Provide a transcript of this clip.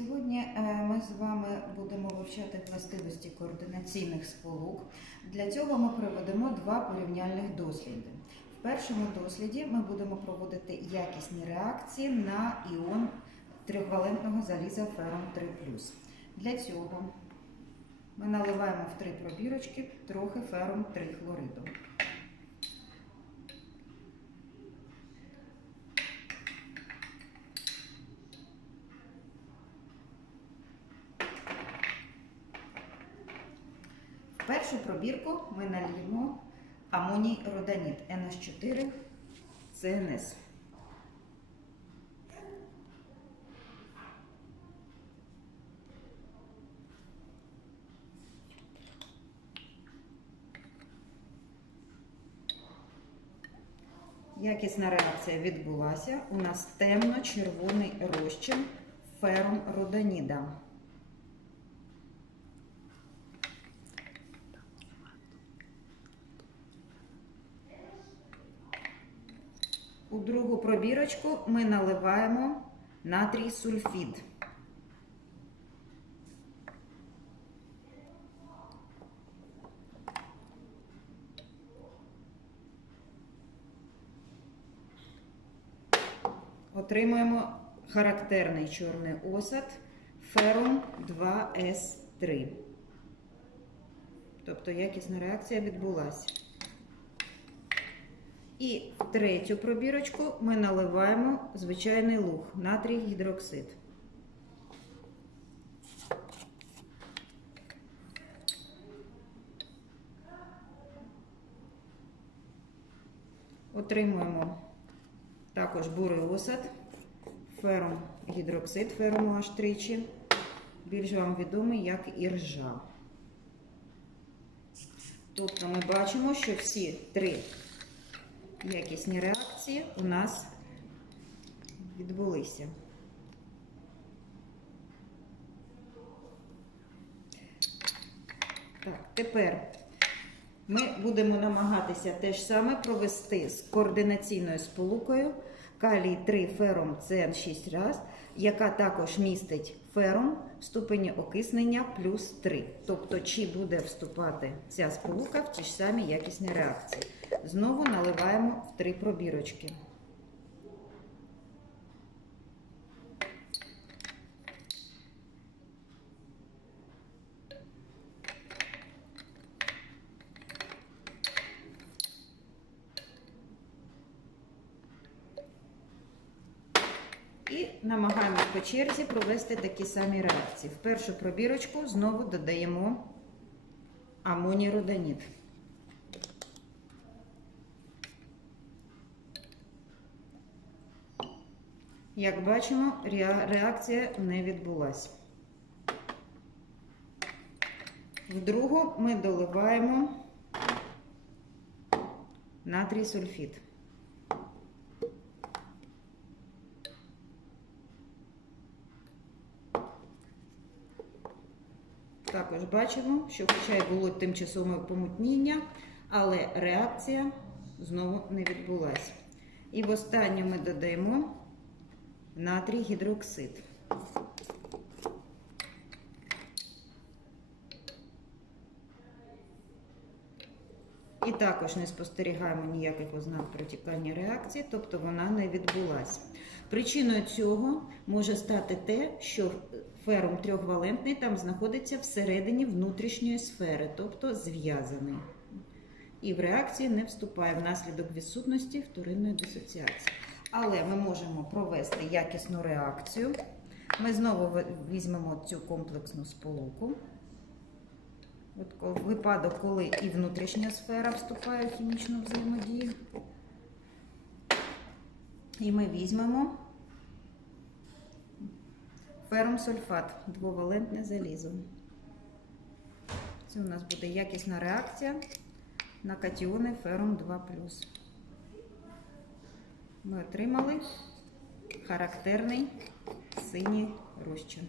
Сьогодні е, ми з вами будемо вивчати властивості координаційних сполук. Для цього ми проведемо два порівняльних досліди. В першому досліді ми будемо проводити якісні реакції на іон трьохвалентного заліза фером 3 Для цього ми наливаємо в три пробірочки трохи фером 3 хлориду. В першу пробірку ми нальємо амоній роданіт NH4 CNS. Якісна реакція відбулася. У нас темно-червоний розчин фером роданіда. У другу пробірочку ми наливаємо натрій сульфід. Отримуємо характерний чорний осад ферум 2С3. Тобто якісна реакція відбулася. І в третю пробірочку ми наливаємо звичайний луг, натрій гідроксид. Отримуємо також бурий осад, ферум гідроксид, феруму аж тричі, більш вам відомий як іржа. Тобто ми бачимо, що всі три якісні реакції у нас відбулися. Так, тепер ми будемо намагатися те ж саме провести з координаційною сполукою калій 3 фером ЦН6 раз, яка також містить фером в ступені окиснення плюс 3. Тобто, чи буде вступати ця сполука в ті ж самі якісні реакції. Знову наливаємо в три пробірочки. І намагаємось по черзі провести такі самі реакції. В першу пробірочку знову додаємо амоніроданіт. Як бачимо, реакція не відбулася. В другу ми доливаємо натрій сульфід. Також бачимо, що хоча й було тимчасове помутніння, але реакція знову не відбулася. І в останню ми додаємо натрій гідроксид. І також не спостерігаємо ніяких ознак протікання реакції, тобто вона не відбулася. Причиною цього може стати те, що ферум трьохвалентний там знаходиться всередині внутрішньої сфери, тобто зв'язаний. І в реакції не вступає внаслідок відсутності вторинної дисоціації. Але ми можемо провести якісну реакцію. Ми знову візьмемо цю комплексну сполуку. От випадок, коли і внутрішня сфера вступає в хімічну взаємодію. І ми візьмемо ферум-сульфат, двовалентне залізо. Це у нас буде якісна реакція на катіони ферум 2 Ми отримали характерний синій розчин.